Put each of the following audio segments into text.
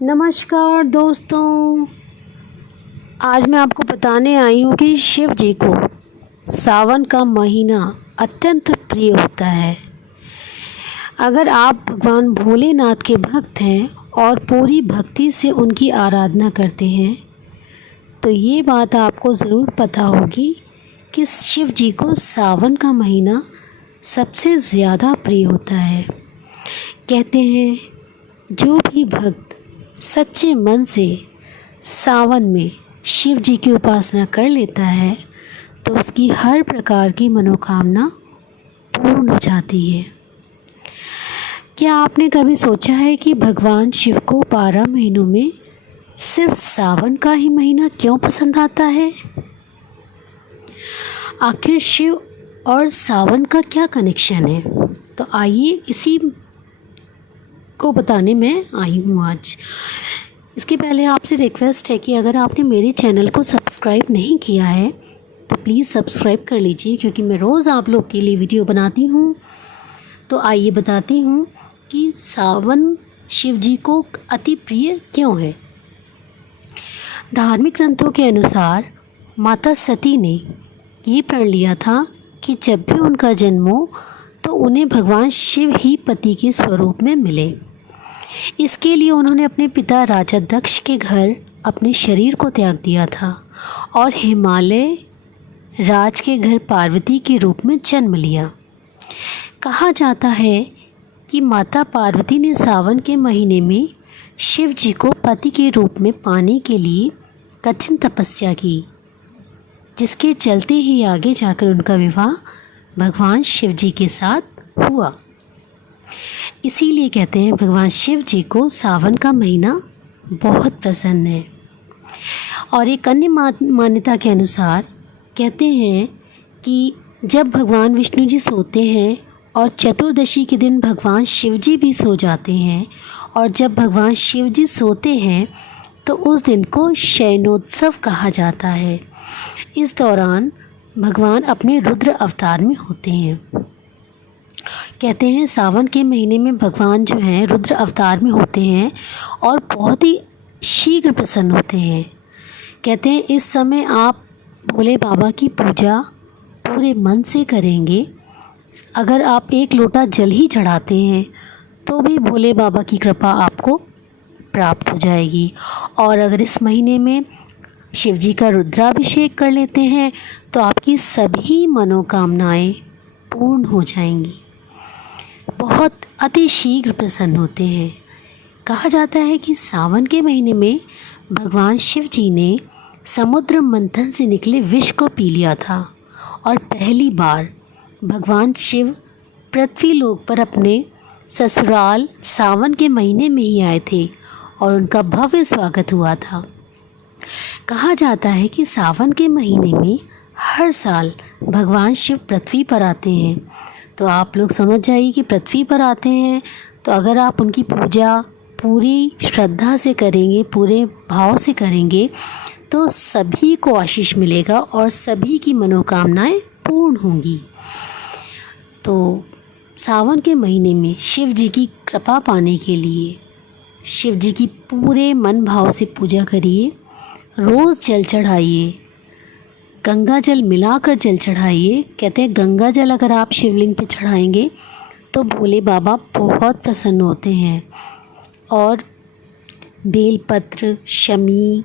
नमस्कार दोस्तों। आज मैं आपको बताने आई हूँ कि शिव जी को सावन का महीना अत्यंत प्रिय होता है। अगर आप भगवान भोलेनाथ के भक्त हैं और पूरी भक्ति से उनकी आराधना करते हैं तो ये बात आपको ज़रूर पता होगी कि शिव जी को सावन का महीना सबसे ज़्यादा प्रिय होता है। कहते हैं जो भी भक्त सच्चे मन से सावन में शिव जी की उपासना कर लेता है तो उसकी हर प्रकार की मनोकामना पूर्ण हो जाती है। क्या आपने कभी सोचा है कि भगवान शिव को 12 महीनों में सिर्फ सावन का ही महीना क्यों पसंद आता है? आखिर शिव और सावन का क्या कनेक्शन है? तो आइए इसी को बताने में आई हूँ आज। इसके पहले आपसे रिक्वेस्ट है कि अगर आपने मेरे चैनल को सब्सक्राइब नहीं किया है तो प्लीज़ सब्सक्राइब कर लीजिए, क्योंकि मैं रोज़ आप लोग के लिए वीडियो बनाती हूँ। तो आइए बताती हूँ कि सावन शिव जी को अति प्रिय क्यों है। धार्मिक ग्रंथों के अनुसार माता सती ने ये प्रण लिया था कि जब भी उनका जन्म हो तो उन्हें भगवान शिव ही पति के स्वरूप में मिले। इसके लिए उन्होंने अपने पिता राजा दक्ष के घर अपने शरीर को त्याग दिया था और हिमालय राज के घर पार्वती के रूप में जन्म लिया। कहा जाता है कि माता पार्वती ने सावन के महीने में शिव जी को पति के रूप में पाने के लिए कठिन तपस्या की, जिसके चलते ही आगे जाकर उनका विवाह भगवान शिव जी के साथ हुआ। इसीलिए कहते हैं भगवान शिव जी को सावन का महीना बहुत प्रसन्न है। और एक अन्य मान्यता के अनुसार कहते हैं कि जब भगवान विष्णु जी सोते हैं और चतुर्दशी के दिन भगवान शिव जी भी सो जाते हैं, और जब भगवान शिव जी सोते हैं तो उस दिन को शयनोत्सव कहा जाता है। इस दौरान भगवान अपने रुद्र अवतार में होते हैं। कहते हैं सावन के महीने में भगवान जो हैं रुद्र अवतार में होते हैं और बहुत ही शीघ्र प्रसन्न होते हैं। कहते हैं इस समय आप भोले बाबा की पूजा पूरे मन से करेंगे। अगर आप एक लोटा जल ही चढ़ाते हैं तो भी भोले बाबा की कृपा आपको प्राप्त हो जाएगी। और अगर इस महीने में शिव जी का रुद्राभिषेक कर लेते हैं तो आपकी सभी मनोकामनाएं पूर्ण हो जाएंगी। बहुत अति शीघ्र प्रसन्न होते हैं। कहा जाता है कि सावन के महीने में भगवान शिव जी ने समुद्र मंथन से निकले विष को पी लिया था और पहली बार भगवान शिव पृथ्वी लोक पर अपने ससुराल सावन के महीने में ही आए थे और उनका भव्य स्वागत हुआ था। कहा जाता है कि सावन के महीने में हर साल भगवान शिव पृथ्वी पर आते हैं। तो आप लोग समझ जाइए कि पृथ्वी पर आते हैं तो अगर आप उनकी पूजा पूरी श्रद्धा से करेंगे, पूरे भाव से करेंगे तो सभी को आशीष मिलेगा और सभी की मनोकामनाएं पूर्ण होंगी। तो सावन के महीने में शिव जी की कृपा पाने के लिए शिव जी की पूरे मन भाव से पूजा करिए। रोज़ जल चढ़ाइए, गंगा जल मिलाकर जल चढ़ाइए। कहते हैं गंगा जल अगर आप शिवलिंग पे चढ़ाएंगे तो भोले बाबा बहुत प्रसन्न होते हैं। और बेलपत्र, शमी,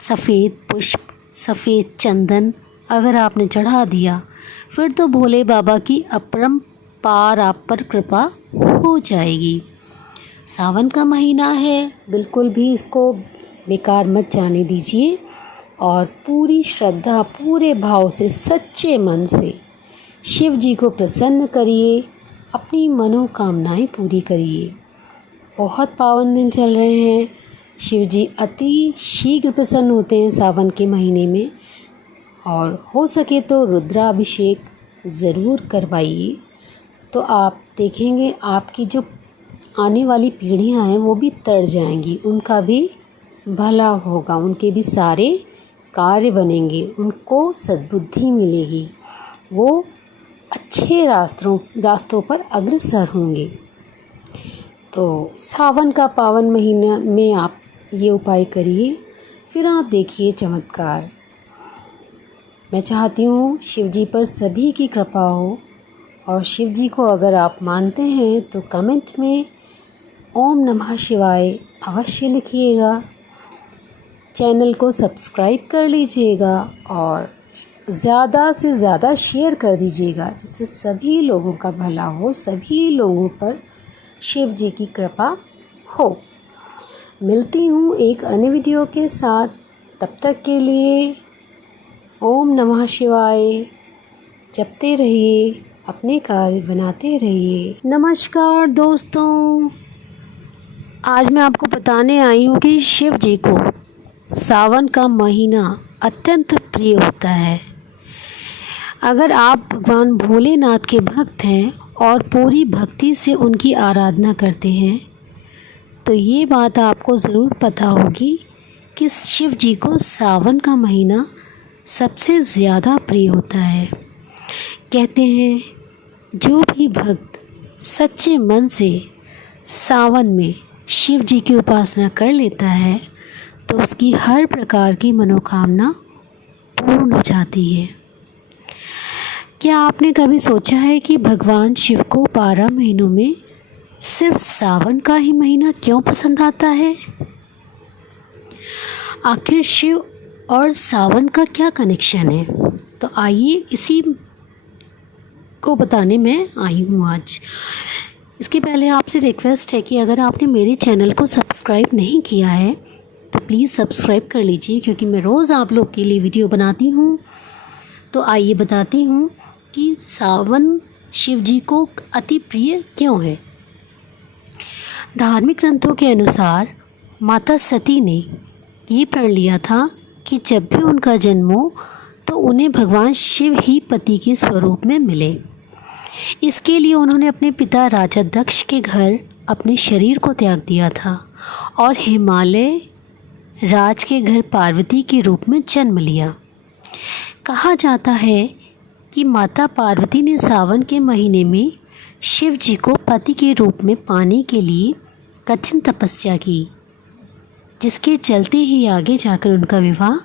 सफ़ेद पुष्प, सफ़ेद चंदन अगर आपने चढ़ा दिया फिर तो भोले बाबा की अपरंपार आप पर कृपा हो जाएगी। सावन का महीना है, बिल्कुल भी इसको बेकार मत जाने दीजिए और पूरी श्रद्धा पूरे भाव से सच्चे मन से शिव जी को प्रसन्न करिए, अपनी मनोकामनाएं पूरी करिए। बहुत पावन दिन चल रहे हैं। शिव जी अति शीघ्र प्रसन्न होते हैं सावन के महीने में, और हो सके तो रुद्राभिषेक ज़रूर करवाइए। तो आप देखेंगे आपकी जो आने वाली पीढ़ियां हैं वो भी तर जाएंगी, उनका भी भला होगा, उनके भी सारे कार्य बनेंगे, उनको सद्बुद्धि मिलेगी, वो अच्छे रास्तों पर अग्रसर होंगे। तो सावन का पावन महीना में आप ये उपाय करिए, फिर आप देखिए चमत्कार। मैं चाहती हूँ शिव जी पर सभी की कृपा हो, और शिव जी को अगर आप मानते हैं तो कमेंट में ओम नमः शिवाय अवश्य लिखिएगा। चैनल को सब्सक्राइब कर लीजिएगा और ज़्यादा से ज़्यादा शेयर कर दीजिएगा, जिससे सभी लोगों का भला हो, सभी लोगों पर शिव जी की कृपा हो। मिलती हूँ एक अन्य वीडियो के साथ, तब तक के लिए ओम नमः शिवाय जपते रहिए, अपने कार्य बनाते रहिए। नमस्कार दोस्तों, आज मैं आपको बताने आई हूँ कि शिव जी को सावन का महीना अत्यंत प्रिय होता है। अगर आप भगवान भोलेनाथ के भक्त हैं और पूरी भक्ति से उनकी आराधना करते हैं तो ये बात आपको ज़रूर पता होगी कि शिव जी को सावन का महीना सबसे ज़्यादा प्रिय होता है। कहते हैं जो भी भक्त सच्चे मन से सावन में शिव जी की उपासना कर लेता है तो उसकी हर प्रकार की मनोकामना पूर्ण हो जाती है। क्या आपने कभी सोचा है कि भगवान शिव को 12 महीनों में सिर्फ सावन का ही महीना क्यों पसंद आता है? आखिर शिव और सावन का क्या कनेक्शन है? तो आइए इसी को बताने में आई हूँ आज। इसके पहले आपसे रिक्वेस्ट है कि अगर आपने मेरे चैनल को सब्सक्राइब नहीं किया है तो प्लीज़ सब्सक्राइब कर लीजिए, क्योंकि मैं रोज़ आप लोग के लिए वीडियो बनाती हूँ। तो आइए बताती हूँ कि सावन शिव जी को अति प्रिय क्यों है। धार्मिक ग्रंथों के अनुसार माता सती ने ये प्रण लिया था कि जब भी उनका जन्म हो तो उन्हें भगवान शिव ही पति के स्वरूप में मिले। इसके लिए उन्होंने अपने पिता राजा दक्ष के घर अपने शरीर को त्याग दिया था और हिमालय राज के घर पार्वती के रूप में जन्म लिया। कहा जाता है कि माता पार्वती ने सावन के महीने में शिव जी को पति के रूप में पाने के लिए कठिन तपस्या की, जिसके चलते ही आगे जाकर उनका विवाह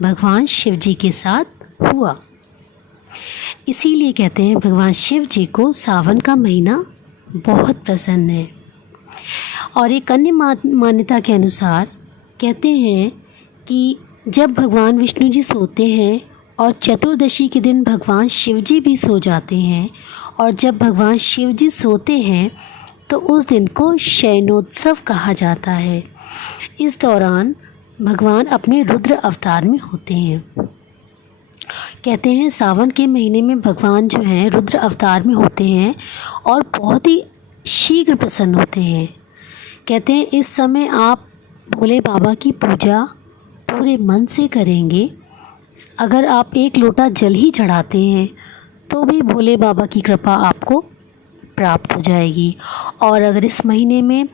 भगवान शिव जी के साथ हुआ। इसीलिए कहते हैं भगवान शिव जी को सावन का महीना बहुत पसंद है। और एक अन्य मान्यता के अनुसार कहते हैं कि जब भगवान विष्णु जी सोते हैं और चतुर्दशी के दिन भगवान शिव जी भी सो जाते हैं, और जब भगवान शिव जी सोते हैं तो उस दिन को शयनोत्सव कहा जाता है। इस दौरान भगवान अपने रुद्र अवतार में होते हैं। कहते हैं सावन के महीने में भगवान जो हैं रुद्र अवतार में होते हैं और बहुत ही शीघ्र प्रसन्न होते हैं। कहते हैं इस समय आप भोले बाबा की पूजा पूरे मन से करेंगे। अगर आप एक लोटा जल ही चढ़ाते हैं तो भी भोले बाबा की कृपा आपको प्राप्त हो जाएगी। और अगर इस महीने में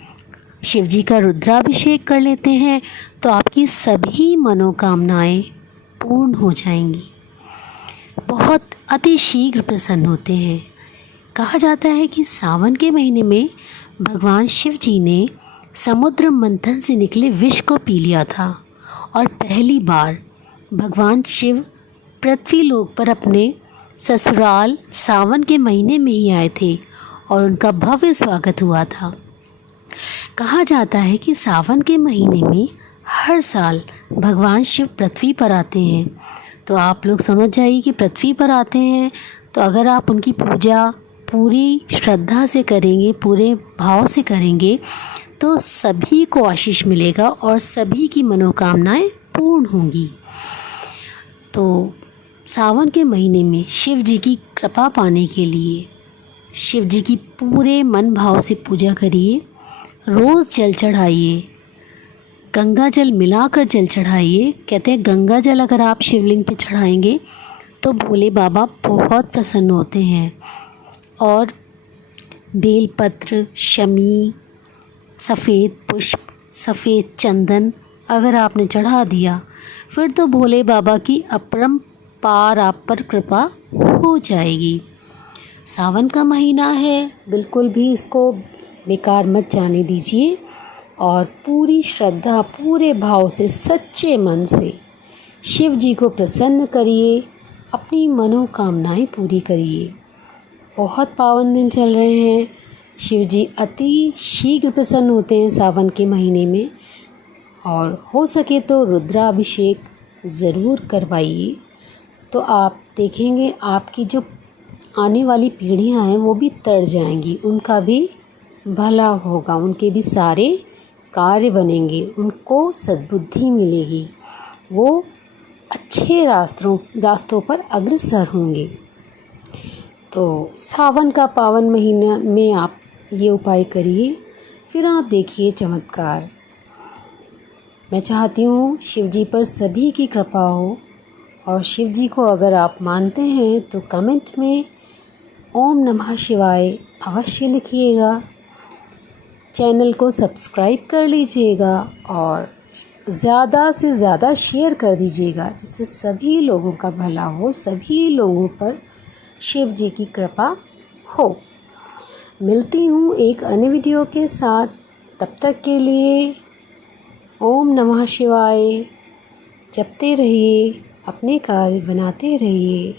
शिव जी का रुद्राभिषेक कर लेते हैं तो आपकी सभी मनोकामनाएं पूर्ण हो जाएंगी। बहुत अति शीघ्र प्रसन्न होते हैं। कहा जाता है कि सावन के महीने में भगवान शिव जी ने समुद्र मंथन से निकले विष को पी लिया था और पहली बार भगवान शिव पृथ्वी लोक पर अपने ससुराल सावन के महीने में ही आए थे और उनका भव्य स्वागत हुआ था। कहा जाता है कि सावन के महीने में हर साल भगवान शिव पृथ्वी पर आते हैं। तो आप लोग समझ जाइए कि पृथ्वी पर आते हैं तो अगर आप उनकी पूजा पूरी श्रद्धा से करेंगे, पूरे भाव से करेंगे तो सभी को आशीष मिलेगा और सभी की मनोकामनाएं पूर्ण होंगी। तो सावन के महीने में शिव जी की कृपा पाने के लिए शिव जी की पूरे मन भाव से पूजा करिए। रोज़ जल चढ़ाइए, गंगा जल मिलाकर जल चढ़ाइए। कहते हैं गंगा जल अगर आप शिवलिंग पे चढ़ाएंगे तो भोले बाबा बहुत प्रसन्न होते हैं। और बेलपत्र, शमी, सफ़ेद पुष्प, सफ़ेद चंदन अगर आपने चढ़ा दिया फिर तो भोले बाबा की अपरंपार आप पर कृपा हो जाएगी। सावन का महीना है, बिल्कुल भी इसको बेकार मत जाने दीजिए और पूरी श्रद्धा, पूरे भाव से, सच्चे मन से शिव जी को प्रसन्न करिए, अपनी मनोकामनाएं पूरी करिए। बहुत पावन दिन चल रहे हैं। शिव जी अति शीघ्र प्रसन्न होते हैं सावन के महीने में, और हो सके तो रुद्राभिषेक ज़रूर करवाइए। तो आप देखेंगे आपकी जो आने वाली पीढ़ियां हैं वो भी तर जाएंगी, उनका भी भला होगा, उनके भी सारे कार्य बनेंगे, उनको सद्बुद्धि मिलेगी, वो अच्छे रास्तों पर अग्रसर होंगे। तो सावन का पावन महीना में आप ये उपाय करिए, फिर आप देखिए चमत्कार। मैं चाहती हूँ शिव जी पर सभी की कृपा हो, और शिव जी को अगर आप मानते हैं तो कमेंट में ओम नमः शिवाय अवश्य लिखिएगा। चैनल को सब्सक्राइब कर लीजिएगा और ज़्यादा से ज़्यादा शेयर कर दीजिएगा, जिससे सभी लोगों का भला हो, सभी लोगों पर शिव जी की कृपा हो। मिलती हूँ एक अन्य वीडियो के साथ, तब तक के लिए ओम नमः शिवाय। जपते रहिए, अपने कार्य बनाते रहिए।